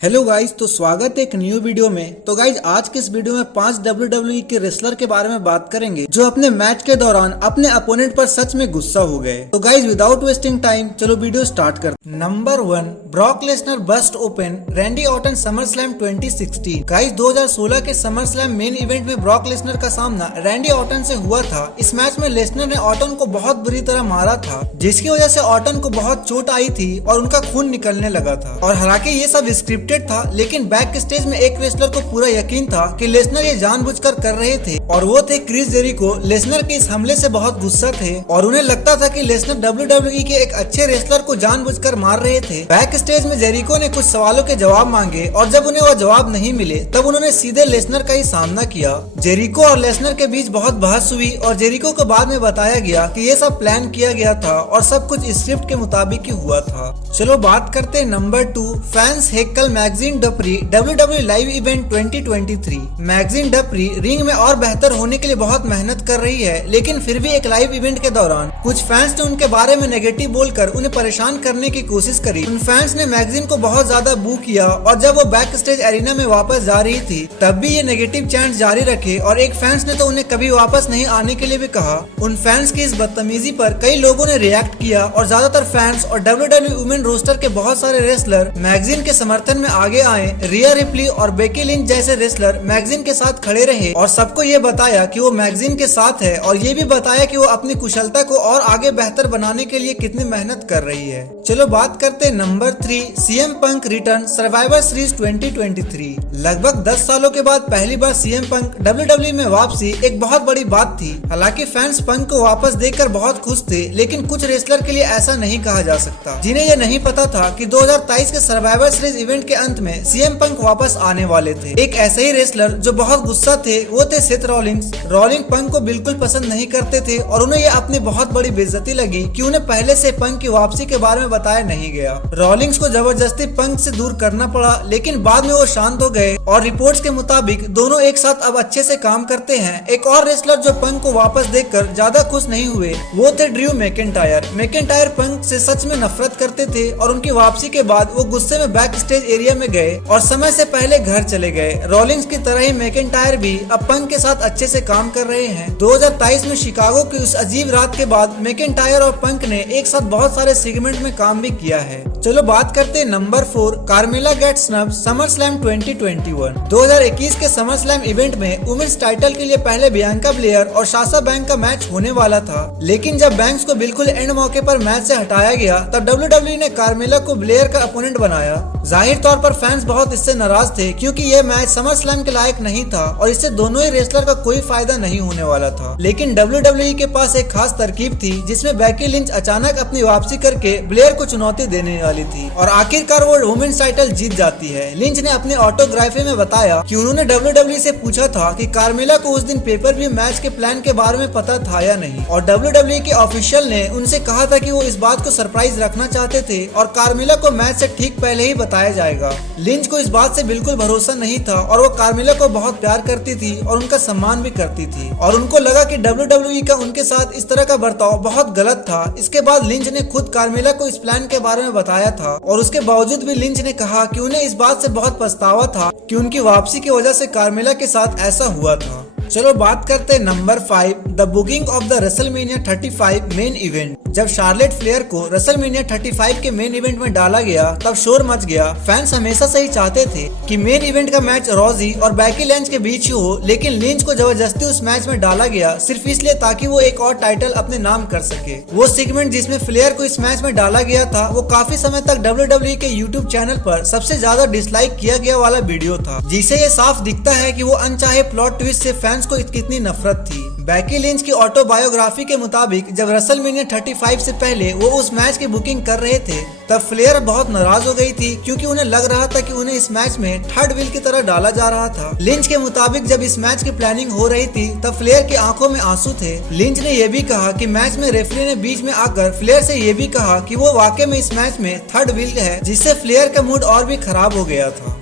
Hello guys, तो स्वागत है एक न्यू वीडियो में। तो गाइज आज के इस वीडियो में 5 WWE के रेसलर के बारे में बात करेंगे जो अपने मैच के दौरान अपने अपोनेंट पर सच में गुस्सा हो गए। तो गाइज विदाउट वेस्टिंग टाइम चलो वीडियो स्टार्ट करते हैं। Number 1, Brock Lesnar bust open Randy Orton SummerSlam 2016। Guys 2016 के समर स्लैम मेन इवेंट में ब्रॉक लेसनर का सामना रैंडी ऑर्टन से हुआ था। इस मैच में लेसनर ने ऑर्टन को बहुत बुरी तरह मारा था, जिसकी वजह से ऑर्टन को बहुत चोट आई थी और उनका खून निकलने लगा था। और हालांकि ये सब स्क्रिप्ट था, लेकिन बैक स्टेज में एक रेसलर को पूरा यकीन था कि लेसनर ये जानबूझकर कर रहे थे, और वो थे क्रिस जेरिको। लेसनर के इस हमले से बहुत गुस्सा थे और उन्हें लगता था कि लेसनर WWE के एक अच्छे रेसलर को जानबूझकर मार रहे थे। बैक स्टेज में जेरिको ने कुछ सवालों के जवाब मांगे और जब उन्हें वो जवाब नहीं मिले तब उन्होंने सीधे लेसनर का ही सामना किया। जेरिको और लेसनर के बीच बहुत बहस हुई और जेरिको को बाद में बताया गया कि ये सब प्लान किया गया था और सब कुछ स्क्रिप्ट के मुताबिक ही हुआ था। चलो बात करते हैं number 2, fans heckle Maxxine Dupri WWE live event 2023। Maxxine Dupri ring में और बेहतर होने के लिए बहुत मेहनत कर रही है, लेकिन फिर भी एक लाइव इवेंट के दौरान कुछ फैंस ने उनके बारे में नेगेटिव बोलकर उन्हें परेशान करने की कोशिश करी। उन फैंस ने मैगजीन को बहुत ज्यादा बू किया और जब वो बैक स्टेज एरिना में वापस जा रही थी तब भी ये नेगेटिव चैंट जारी रखे और एक फैंस ने तो उन्हें कभी वापस नहीं आने के लिए भी कहा। उन फैंस की इस बदतमीजी पर कई लोगों ने रिएक्ट किया और ज्यादातर फैंस और WWE वुमेन रोस्टर के बहुत सारे रेसलर मैगजीन के समर्थन में आगे आए। रिया रिप्ली और बेकी लिंच जैसे रेसलर मैगजीन के साथ खड़े रहे और सबको ये बताया कि वो मैगजीन के साथ है और ये भी बताया कि वो अपनी कुशलता को और आगे बेहतर बनाने के लिए कितनी मेहनत कर रही है। चलो बात करते हैं नंबर 3, CM पंक रिटर्न सर्वाइवर सीरीज 2023। लगभग 10 सालों के बाद पहली बार CM पंक WWE में वापसी एक बहुत बड़ी बात थी। हालांकि फैंस पंक को वापस देखकर बहुत खुश थे, लेकिन कुछ रेसलर के लिए ऐसा नहीं कहा जा सकता, जिन्हें ये नहीं पता था कि 2023 के सर्वाइवर सीरीज इवेंट के अंत में CM पंक वापस आने वाले थे। एक ऐसे ही रेसलर जो बहुत गुस्सा थे वो थे सेथ रॉलिंग्स। रॉलिंग पंक को बिल्कुल पसंद नहीं करते थे और उन्हें ये अपनी बहुत बड़ी बेइज्जती लगी कि उन्हें पहले से पंक की वापसी के बारे में बताया नहीं गया। रॉलिंग्स को जबरदस्ती पंक से दूर करना पड़ा, लेकिन बाद में वो शांत हो गए और रिपोर्ट्स के मुताबिक दोनों एक साथ अब अच्छे से काम करते हैं। एक और रेसलर जो पंक को वापस देखकर ज्यादा खुश नहीं हुए वो थे ड्रू मैकिंटायर। मैकिंटायर पंक से सच में नफरत करते थे और उनकी वापसी के बाद वो गुस्से में बैक स्टेज एरिया में गए और समय से पहले घर चले गए। रॉलिंग्स की तरह ही मैकिंटायर भी अब पंक के साथ अच्छे से काम कर रहे हैं। 2023 में शिकागो की उस अजीब रात के बाद मैकिंटायर और पंक ने एक साथ बहुत सारे सेगमेंट में काम भी किया है। चलो बात करते हैं number 4, Carmella gets snubbed SummerSlam 2021। 2021 के समर स्लैम इवेंट में वुमेन्स टाइटल के लिए पहले बियांका ब्लेयर और साशा बैंक्स का मैच होने वाला था, लेकिन जब बैंक्स को बिल्कुल एंड मौके पर मैच से हटाया गया तब WWE ने कार्मेला को ब्लेयर का अपोनेंट बनाया। जाहिर तौर पर फैंस बहुत इससे नाराज थे क्योंकि ये मैच समर स्लैम के लायक नहीं था और इससे दोनों ही रेसलर का कोई फायदा नहीं होने वाला था। लेकिन WWE के पास एक खास तरकीब थी जिसमें बेकी लिंच अचानक अपनी वापसी करके ब्लेयर को चुनौती देने वाली थी और आखिरकार वो वुमेन्स टाइटल जीत जाती है। लिंच ने अपने ऑटोग्राफी में बताया कि उन्होंने WWE से पूछा था कि कार्मेला को उस दिन पेपर व्यू मैच के प्लान के बारे में पता था या नहीं, और WWE के ऑफिशियल ने उनसे कहा था कि वो इस बात को सरप्राइज रखना चाहते थे और कार्मेला को मैच से ठीक पहले ही बताया जाएगा। लिंच को इस बात से बिल्कुल भरोसा नहीं था और वो कार्मेला को बहुत प्यार करती थी और उनका सम्मान भी करती थी, और उनको लगा कि WWE का उनके साथ इस तरह का बर्ताव बहुत गलत था। इसके बाद लिंच ने खुद कार्मेला को इस प्लान के बारे में बताया था और उसके बावजूद भी लिंच ने कहा कि उन्हें इस बात से बहुत पछतावा था कि उनकी वापसी की वजह से कार्मेला के साथ ऐसा हुआ था। चलो बात करते हैं number 5, the booking of the WrestleMania 35 main event. जब शार्लेट फ्लेयर को रेसलमेनिया 35 के मेन इवेंट में डाला गया तब शोर मच गया। फैंस हमेशा से ही चाहते थे कि मेन इवेंट का मैच रोजी और बेकी लिंच के बीच ही हो, लेकिन लिंच को जबरदस्ती उस मैच में डाला गया सिर्फ इसलिए ताकि वो एक और टाइटल अपने नाम कर सके। वो सेगमेंट जिसमें फ्लेयर को इस मैच में डाला गया था वो काफी समय तक WWE के YouTube चैनल पर सबसे ज्यादा डिसलाइक किया गया वाला वीडियो था, जिसे ये साफ दिखता है कि वो अनचाहे प्लॉट ट्विस्ट से फैंस को कितनी नफरत थी। बेकी लिंच की ऑटोबायोग्राफी के मुताबिक जब रेसलमेनिया 35 से पहले वो उस मैच की बुकिंग कर रहे थे तब फ्लेयर बहुत नाराज हो गई थी क्योंकि उन्हें लग रहा था कि उन्हें इस मैच में थर्ड व्हील की तरह डाला जा रहा था। लिंच के मुताबिक जब इस मैच की प्लानिंग हो रही थी तब फ्लेयर की आंखों में आंसू थे। लिंच ने यह भी कहा कि मैच में रेफरी ने बीच में आकर फ्लेयर से यह भी कहा कि वो वाकई में इस मैच में थर्ड व्हील है, जिससे फ्लेयर का मूड और भी खराब हो गया था।